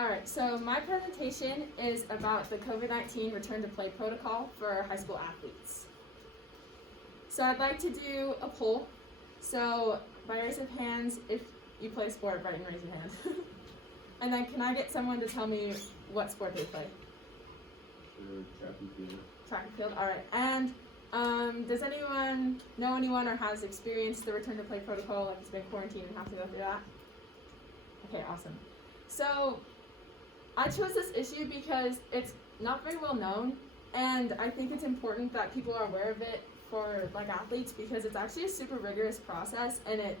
Alright, so my presentation is about the COVID-19 return to play protocol for high school athletes. So I'd like to do a poll. So by raise of hands, if you play sport, Brighton, raise your hand. And then can I get someone to tell me what sport they play? Track and field. Track and field, alright. And does anyone know anyone or has experienced the return to play protocol, like it's been quarantined and have to go through that? Okay, awesome. So I chose this issue because it's not very well known, and I think it's important that people are aware of it for like athletes, because it's actually a super rigorous process and it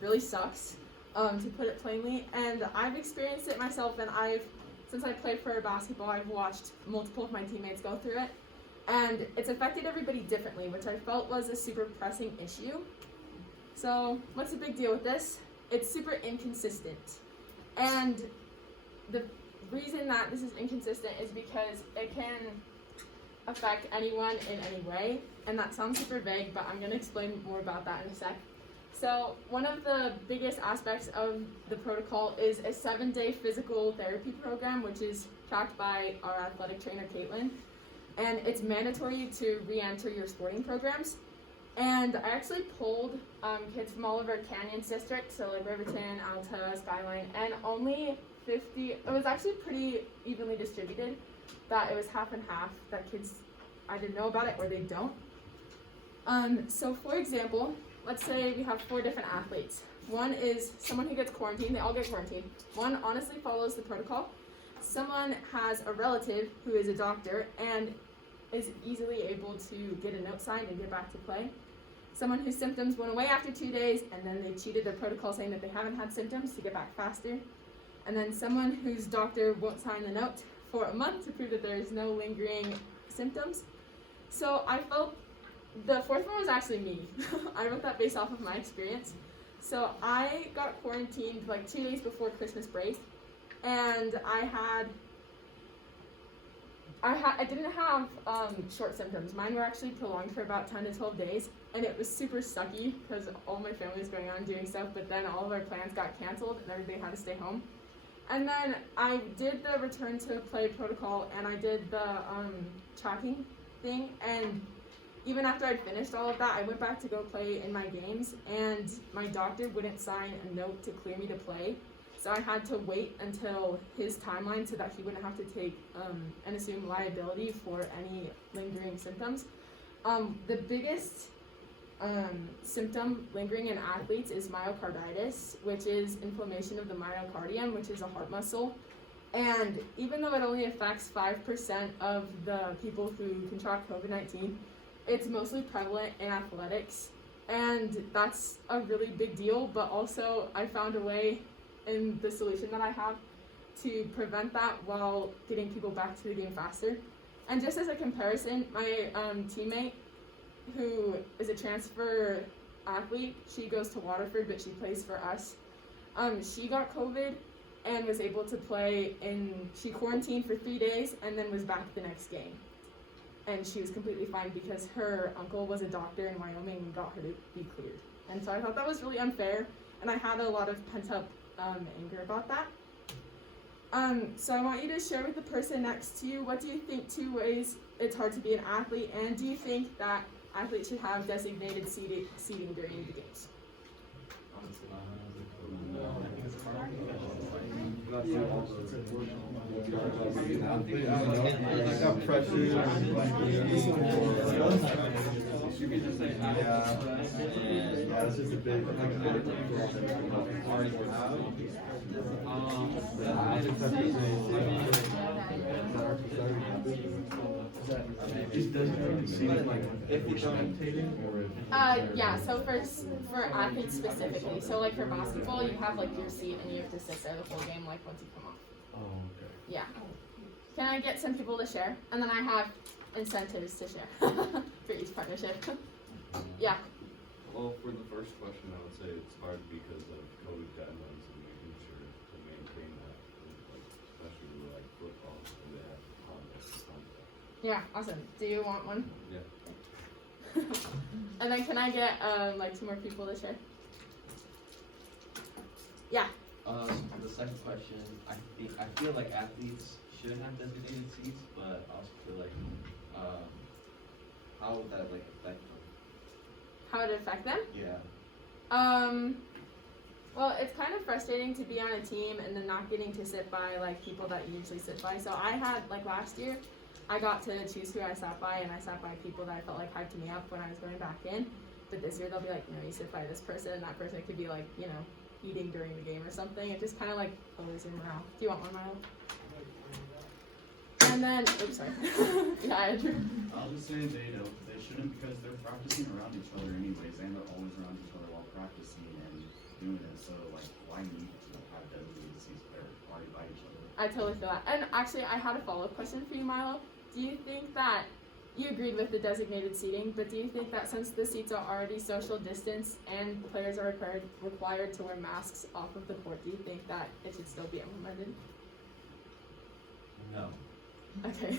really sucks, to put it plainly. And I've experienced it myself, and since I played for basketball, I've watched multiple of my teammates go through it, and it's affected everybody differently, which I felt was a super pressing issue. So what's the big deal with this? It's super inconsistent, and the reason that this is inconsistent is because it can affect anyone in any way, and that sounds super vague, but I'm going to explain more about that in a sec. So one of the biggest aspects of the protocol is a 7-day physical therapy program, which is tracked by our athletic trainer, Caitlin, and it's mandatory to re-enter your sporting programs. And I actually polled kids from all over Canyons district, so like Riverton, Alta, Skyline, and only 50, it was actually pretty evenly distributed, that it was half and half, that kids either know about it or they don't. So for example, let's say we have 4 different athletes. One is someone who gets quarantined, they all get quarantined. One honestly follows the protocol. Someone has a relative who is a doctor and is easily able to get a note signed and get back to play. Someone whose symptoms went away after 2 days and then they cheated their protocol saying that they haven't had symptoms to get back faster. And then someone whose doctor won't sign the note for a month to prove that there is no lingering symptoms. So I felt the 4th one was actually me. I wrote that based off of my experience. So I got quarantined like 2 days before Christmas break, and I didn't have short symptoms. Mine were actually prolonged for about 10 to 12 days, and it was super sucky because all my family was going on doing stuff, but then all of our plans got canceled and everybody had to stay home. And then I did the return to play protocol, and I did the tracking thing, and even after I'd finished all of that, I went back to go play in my games, and my doctor wouldn't sign a note to clear me to play. So I had to wait until his timeline so that he wouldn't have to take and assume liability for any lingering symptoms. The biggest symptom lingering in athletes is myocarditis, which is inflammation of the myocardium, which is a heart muscle. And even though it only affects 5% of the people who contract COVID-19, it's mostly prevalent in athletics, and that's a really big deal. But also I found a way in the solution that I have to prevent that while getting people back to the game faster. And just as a comparison, my teammate, who is a transfer athlete, she goes to Waterford, but she plays for us. She got COVID and was able to play she quarantined for 3 days and then was back the next game. And she was completely fine because her uncle was a doctor in Wyoming and got her to be cleared. And so I thought that was really unfair, and I had a lot of pent-up anger about that. So I want you to share with the person next to you, what do you think 2 ways it's hard to be an athlete, and do you think that athletes should have designated seating during the games? I got pressure. Yeah, it's just a big Yeah, so for athletes specifically, so like for basketball, you have like your seat and you have to sit there the whole game, like once you come off. Oh, okay. Yeah. Can I get some people to share? And then I have incentives to share for each partnership. Yeah. Well, for the first question, I would say it's hard because of COVID guidelines and making sure to maintain that, like, especially with like football, and they have contact. Yeah, awesome. Do you want one? Yeah. And then can I get like 2 more people to share? Yeah. So for the second question, I feel like athletes should have designated seats, but I also feel like, how would that like affect them? How would it affect them? Yeah. Well, it's kind of frustrating to be on a team and then not getting to sit by like people that you usually sit by. So I had like last year, I got to choose who I sat by, and I sat by people that I felt like hyped me up when I was going back in. But this year they'll be like, no, you sit by this person, and that person could be like, you know, eating during the game or something. It just kind of like lowers your morale. Do you want one, Milo? And then, oops, sorry. Yeah, Andrew. I'll just say they shouldn't, because they're practicing around each other anyways, and they're always around each other while practicing and doing it. So like, why need to have designated seats if they're already by each other? I totally feel that. And actually, I had a follow-up question for you, Milo. Do you think that you agreed with the designated seating, but do you think that since the seats are already social distance and players are required to wear masks off of the court, do you think that it should still be implemented? No. Okay.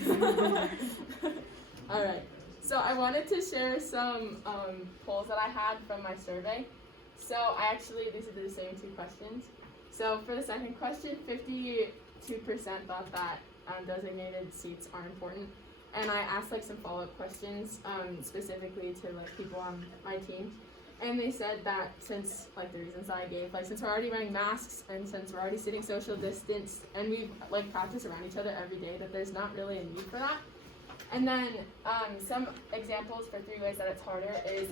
All right. So I wanted to share some polls that I had from my survey. So these are the same two questions. So for the second question, 52% thought that designated seats are important. And I asked like some follow-up questions specifically to like people on my team. And they said that since like the reasons I gave, like since we're already wearing masks and since we're already sitting social distance and we've like practiced around each other every day, that there's not really a need for that. And then some examples for 3 ways that it's harder is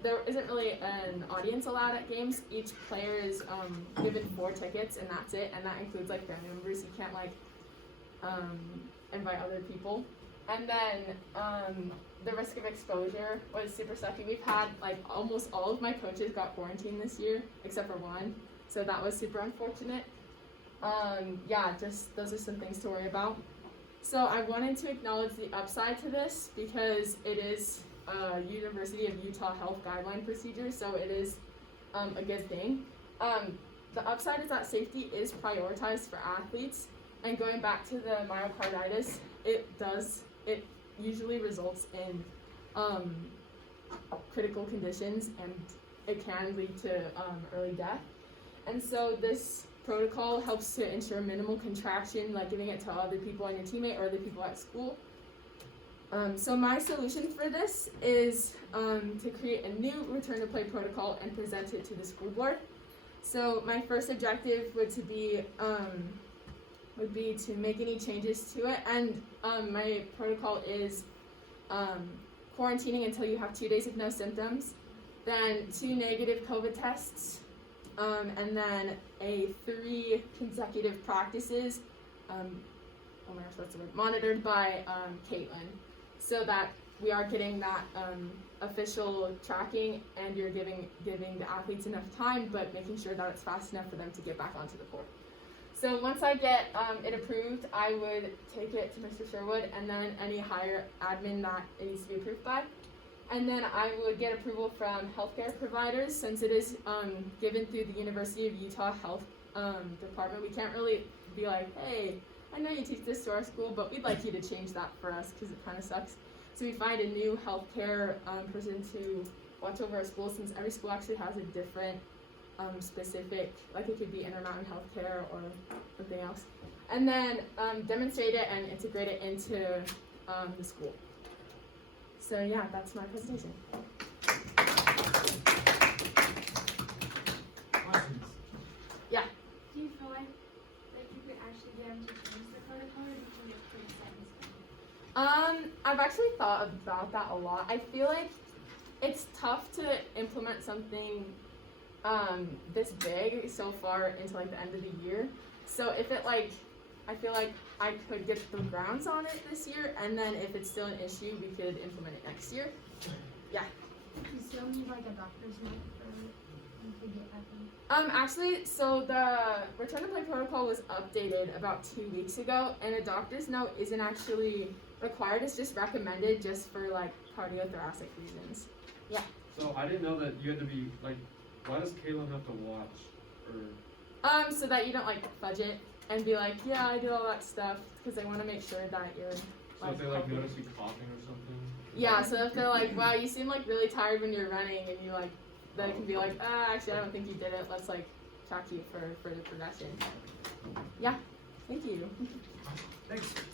there isn't really an audience allowed at games. Each player is given 4 tickets and that's it, and that includes like family members. You can't like invite other people. And then the risk of exposure was super sucky. We've had like almost all of my coaches got quarantined this year except for one, so that was super unfortunate. Yeah, just those are some things to worry about. So I wanted to acknowledge the upside to this because it is University of Utah health guideline procedure, so it is a good thing. The upside is that safety is prioritized for athletes, and going back to the myocarditis, it usually results in critical conditions, and it can lead to early death. And so this protocol helps to ensure minimal contraction, like giving it to other people on your teammate or other people at school. So my solution for this is to create a new return to play protocol and present it to the school board. So my first objective would be to make any changes to it, and my protocol is quarantining until you have 2 days of no symptoms, then 2 negative COVID tests, and then 3 consecutive practices, monitored by Caitlin, so that we are getting that official tracking, and you're giving the athletes enough time, but making sure that it's fast enough for them to get back onto the court. So once I get it approved, I would take it to Mr. Sherwood and then any higher admin that it needs to be approved by. And then I would get approval from healthcare providers, since it is given through the University of Utah Health Department. We can't really be like, hey, I know you teach this to our school, but we'd like you to change that for us because it kind of sucks. So we find a new healthcare person to watch over our school, since every school actually has a different specific, like it could be Intermountain Healthcare or something else, and then demonstrate it and integrate it into the school. So yeah, that's my presentation. Questions? Yeah. Do you feel like you could actually get them to change the protocol, or do you think it's pretty set in stone? I've actually thought about that a lot. I feel like it's tough to implement something this big so far into like the end of the year. So if it like, I feel like I could get the grounds on it this year, and then if it's still an issue, we could implement it next year. Yeah. You still need like a doctor's note for you to get back in? Actually, so the return to play protocol was updated about 2 weeks ago, and a doctor's note isn't actually required. It's just recommended, just for like cardiothoracic reasons. Yeah. So I didn't know that you had to be like, why does Kaylin have to watch? Or So that you don't like fudge it and be like, yeah, I did all that stuff, because they want to make sure that you're so like, if they like healthy. notice you coughing or something? Yeah, so if they're like, wow, you seem like really tired when you're running, and you like, they can be like, actually I don't think you did it, let's like talk to you for further progression. Yeah, thank you. Thanks.